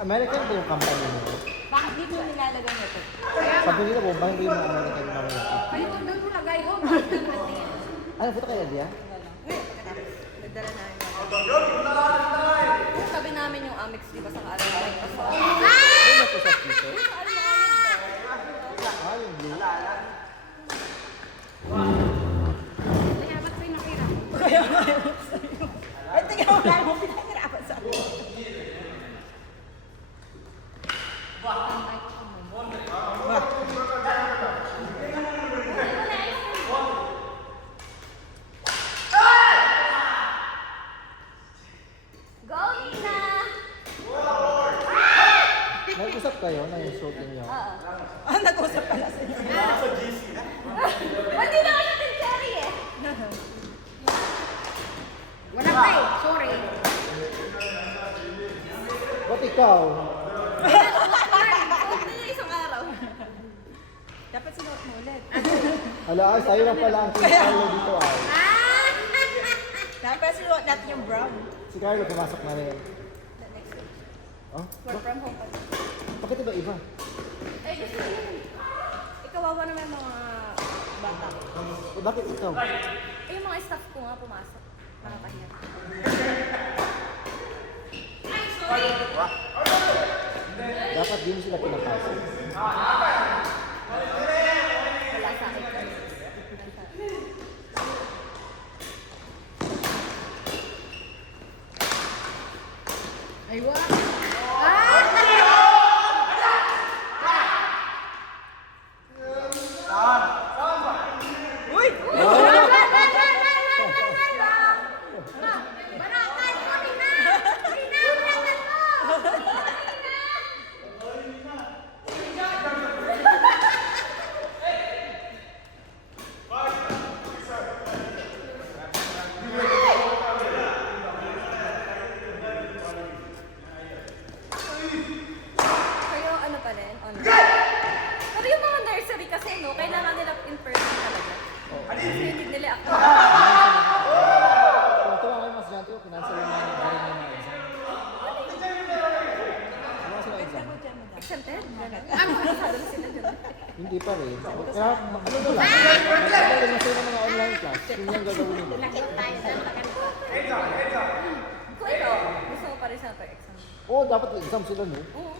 American ba yung company mo? Bakit dito nilalagay nito? Sabi nila po, bakit yung mga American company? Ay, ito doon mo lagay ho. Ano, puto kayo diya? Nagdala na yun. Sabi namin yung Amex, di ba, sa kaalaman? Ano na po sa dito? Ah, yung blue. Kaya ba't pinakirap? Ay, tingnan mo lang mo pinahirapan sa akin. Go, Nina! Nag-usap kayo na yung shooting niyo? Oo. Ah, nag-usap pala sila. Hindi na ako natin cherry eh. Wala pa eh. Sorry. Ba't ikaw? Huwag na yung isang araw. Dapat sinuot mo ulit. Ala, ay, sa'yo lang pala ang King Carlo dito ay. Dapat sinuot natin yung brown. Si Carlo pumasok na rin. The next week. Oh? Work from home pa. Bakit iba iba? Eh, gusto ko yun. Ikawawa naman yung mga bata. Bakit ikaw? Eh, yung mga staff ko nga pumasok. Nakakahiya. Dapat din sila pinapasok. Wala sa akin. Ay, wala. Uy! Barakan ko, Nina! Nina, barakan mo! Kayo, ano pa rin? Online. Pero yung mga nursery kasi, no, kailangan nila in person talaga. Kasi hindi nila ako. Kung ito ang mas dyan, kinansel yung mga galing na mga exam. Ano sila exam? Exempted? Ano masyado na sila dyan? Hindi pa rin. Kaya, ano mo lang? Kaya na sila ng mga online class. Yun yung gagawin nila. Nakit tayo sa takan ko. Kung ikaw, gusto mo pa rin sa exam. Oo, dapat exam sila, no? Oo.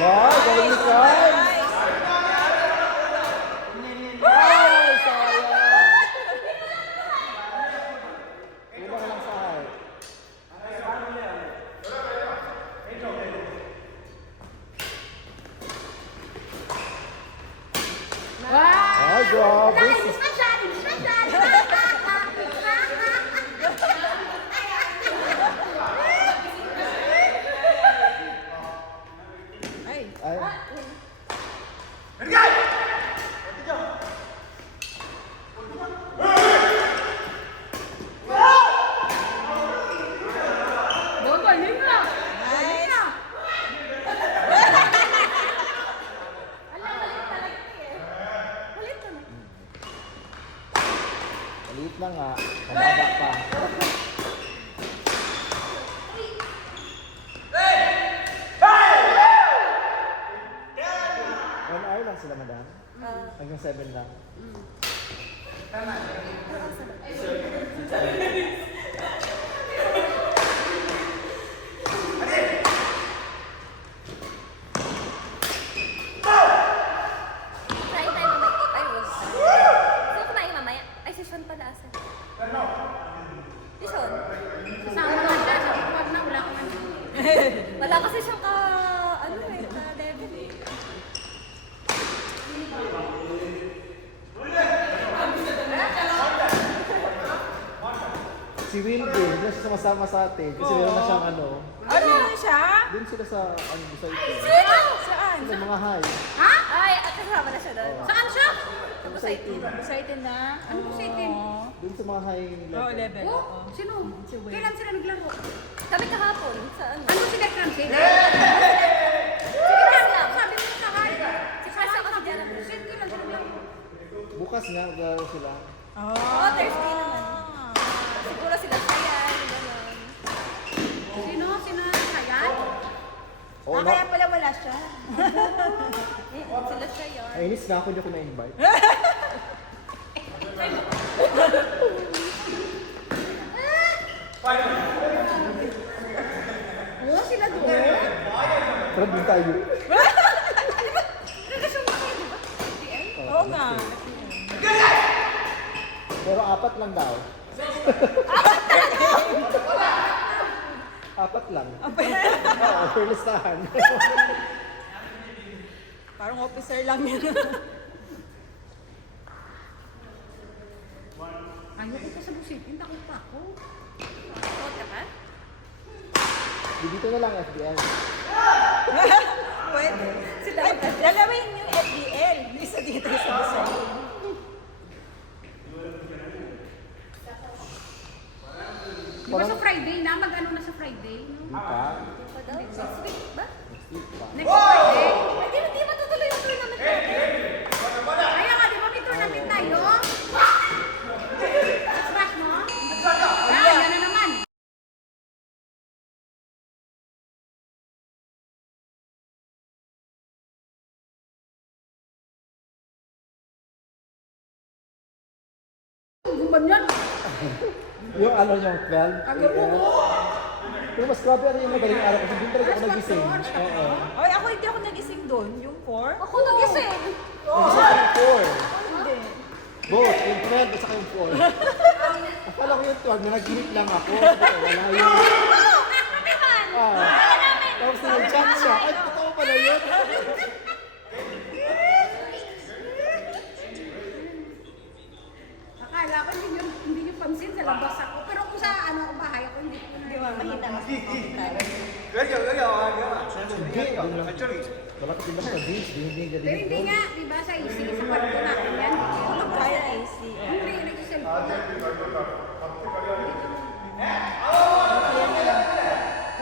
Wow, galing ni Carl! Ay, sayang! Una ka lang sa heart. Ay, grabe! Nice! Masyado! Masyado! Ay, Ay, Dogo, Nina! nice! maliit na nga. Pababa pa. One hour lang sila, madam. Hanggang 7 lang. Try tayo mamaya. Ay, wag. Gusto ko kumain mamaya. Ay, si Sean pala asa. Si Sean. Kasama lang siya. Sabi ko, wag na. Wala ko man. Wala kasi siyang ka, ano eh, ka-level eh. Si Will din, hindi siya sumasama sa atin. Kasi meron na siyang ano. Ano na siya? Doon sila sa ano sa ito. Sino? Saan? Sila mga high. Ha? Ay, at kasama na siya doon. Saan siya? Tapos sa itin. Excited na? Ano po sa itin? Doon sa mga high Oo, level. level. Oh, Oo. sino? Si Will. Kailan sila naglaro? Sabi kahapon, sa ano? Ano sila Cramsey? Sabi mo sa kaya. Si Chris ako si Jara. Shit, kailan sila naglaro? Bukas nga, maglaro sila. Oh, Oo, Thursday naman. kaya pala wala siya. Sila siya yun. Nainis na ako, hindi ako na-invite. Oo, sila doon. Tara, din tayo. Oo nga. Pero 4 lang daw. 4 lang. Oo, for listahan. Parang officer lang yun. Ayoko pa sa busitin, takot pa ako. Takot ka pa? Dito na lang, FBL. Pwede. Ay, lalawin yung FBL. Isa dito sa isa. Di ba sa Friday na? Mag-ano na sa Friday? No? Hindi pa. Pa daw? Next week ba? Sleep pa. Next Friday? Hindi matutuloy yung tournament natin. Kaya nga, di ba may tournament tayo? Smash mo? Yan na naman. Guman yan. Yung ano yung 12. Pero mas grabe ano yung madaling araw kasi doon talaga ako nagising. Oo. Ay, ako hindi ako nagising doon. Yung 4? Ako nagising. Nagising ako yung 4. Hindi. Both, yung 12 at saka yung 4. Akala ko yung 12, nanaginip lang ako. Sabi ko, wala yun. Tapos nag-chat siya. Ay, totoo pala yun. Akala ko hindi yung pansin sa labas ako. Pero kung sa ano ako bahay ako, hindi ko na. Di ba? Mahina mas tayo. Hindi, doon lang. Malapit din ba sa beach? Hindi niya Pero hindi nga, di ba sa AC, sa kwarto natin yan. Kaya AC. Hindi, nag-cellphone.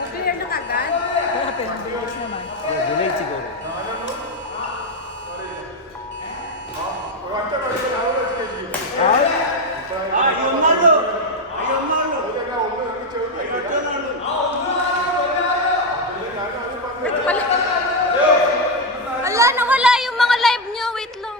Clear na kagad. Kaya pero bilis naman. Delayed siguro. Ay! Ala, nawala yung mga live nyo. Wait lang.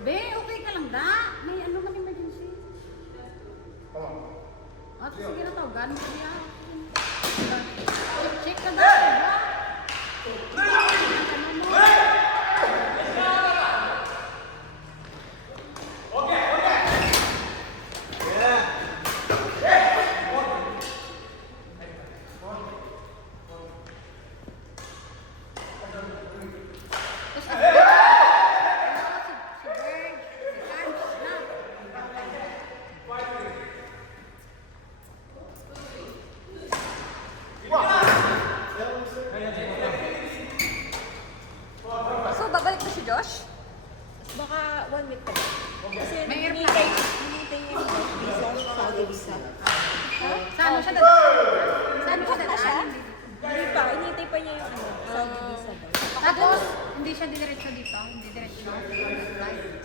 Be, okay ka lang da. May ano man emergency. At sige na tawagan mo siya. Check ka ba? So, babalik na si Josh? Baka 1 week pa. Kasi May airplane. hinihintay niya yung visa, Saudi visa. Sa ano siya dadaan? Sa ano siya dadaan? pa, inintay pa niya yung Saudi visa daw. Tapos, hindi siya diretso dito. Hindi diretso.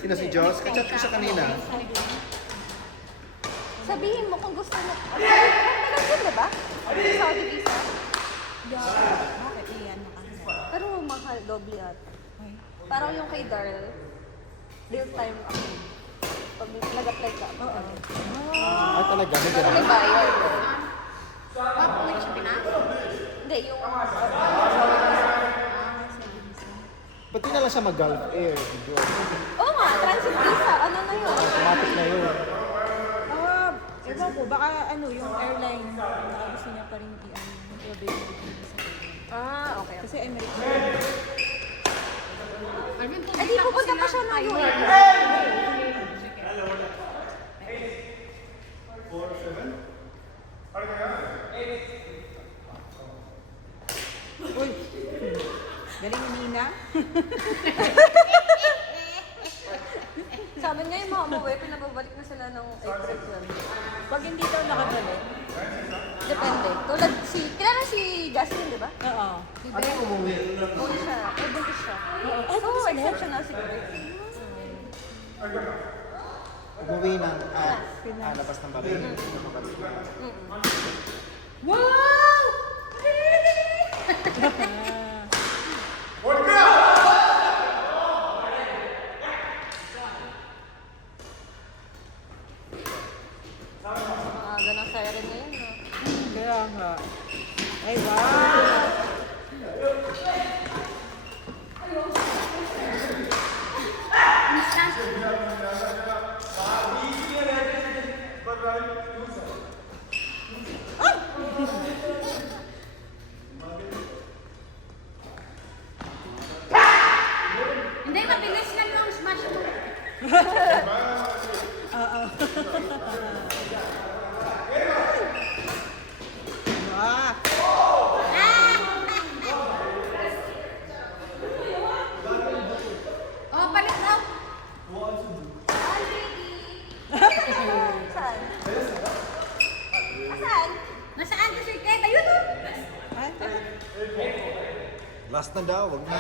Sino si Joss? Kachat ko siya kanina. Sabihin mo kung gusto mo. Tagal din, diba? Yung Saudi visa. Bakit iyan nakahanda? Pero mahal, doble at. Parang yung kay Darl, real time ako. Pag nag-apply ka. Oo. Ah, talaga? May Pero may ganun. bayad. Uwi siya Pinas? Hindi, yung Ba't di na lang siya mag-Gulf Air? Joss? Oo nga, transit visa. Ano na yun? Automatic na yun. Ewan ko, baka yung airline, baka gusto niya pa rin i-available yung visa. Ah, okay. Kasi American. Alvin, Eh di pupunta pa siya ng UAE. Uy! Galing ni Nina. Sabi niya yung mga umuwi, pinababalik na sila ng April 12. Pag hindi daw nakabalik. Depende. Tulad kilala si Jocelyn, di ba? Oo. Ano yung umuwi? Buntis siya. Eh, buntis siya. So, exceptional security. Umuwi ng labas ng babae. Wow! Mga ganang siren na yun, no? Kaya nga. Ay, wow! Hindi, mabilis lang yung smash mo. Ah! Oh, palit daw. Saan? Saan? Nasaan ka, Sir Kate? Ayun, oh. Ay, Last na daw, wag na.